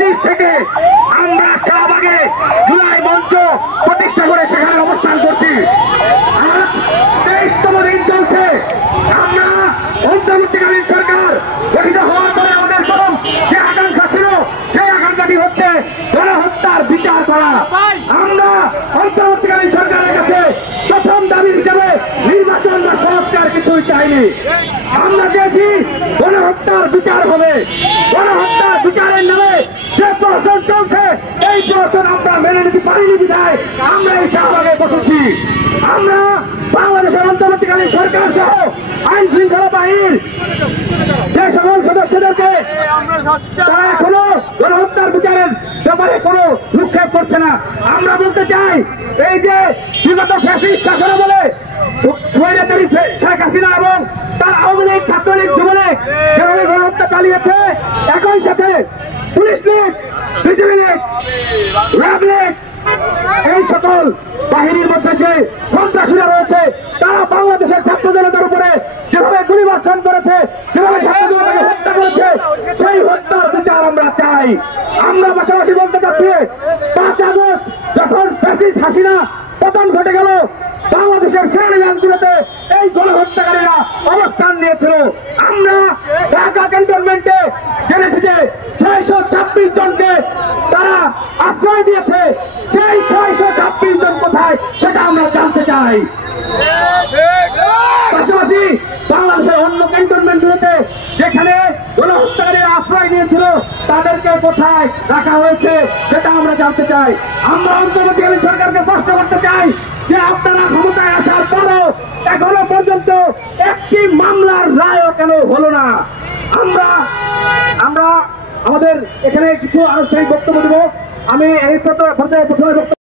2025 থেকে আমরা শাহবাগে জুলাই মঞ্চ প্রতিষ্ঠা করে সেখানে অবস্থান করছি। আজ 23তম দিন চলছে। আমরা অন্তর্বর্তীকালীন সরকার গঠিত হওয়ার পরে আমাদের প্রথম যে আকাঙ্ক্ষা ছিল সেই আকাঙ্ক্ষাটি হচ্ছে গণহত্যার বিচার করা। আমরা অন্তর্বর্তীকালীন সরকারের কাছে প্রথম দাবি হিসেবে নির্বাচন বা সংস্কার কিছুই চাইনি। আমরা চেয়েছি গণহত্যার বিচার হবে। গণহত্যার বিচারের নামে যে প্রহসন চলছে এই প্রহসন আমরা মেনে নিতে পারিনি বিধায় আমরা এই শাহবাগে বসেছি। আমরা বাংলাদেশের অন্তর্বর্তীকালীন সরকার সহ আইন শৃঙ্খলা বাহিনীর যে সকল সদস্যদেরকে তারা এখনো গণহত্যার বিচারের ব্যাপারে কোনো ভ্রুক্ষেপ করছে না। আমরা বলতে চাই এই যে বিগত ফ্যাসিস্ট শাসন বলে স্বৈরাচারী শেখ হাসিনা এবং তার আওয়ামী লীগ ছাত্রলীগ যুবলীগ যেভাবে গণহত্যা চালিয়েছে, একই সাথে police League, BJP League, RAB League এই সকল বাহিনীর মধ্যে যে সন্ত্রাসীরা রয়েছে তারা বাংলাদেশের ছাত্র জনতার উপরে যেভাবে গুলিবর্ষণ করেছে, যেভাবে ছাত্র জনতাকে হত্যা করেছে, সেই হত্যার বিচার আমরা চাই। আমরা পাশাপাশি বলতে চাচ্ছি 5 আগস্ট যখন ফ্যাসিস্ট হাসিনা পতন ঘটে গেল, বাংলাদেশের সেনানিবাসগুলোতে এই গণহত্যাকারীরা অবস্থান নিয়েছিল। আমরা ঢাকা ক্যান্টনমেন্টে জেনেছি যে 626 জনকে তারা আশ্রয় দিয়েছে। সেই 626 জন কোথায় সেটা আমরা জানতে চাই। পাশাপাশি বাংলাদেশের অন্য ক্যান্টনমেন্টগুলোতে যেখানে গণহত্যাকারীরা আশ্রয় নিয়েছিল তাদেরকে কোথায় রাখা হয়েছে সেটা আমরা জানতে চাই। আমরা অন্তর্বর্তীকালীন সরকারকে প্রশ্ন করতে চাই যে আপনারা ক্ষমতায় আসার পরও এখনো পর্যন্ত একটি মামলার রায়ও কেন হলো না। আমরা আমাদের এখানে কিছু আনুষ্ঠানিক বক্তব্য দেব। আমি এই প্রথমে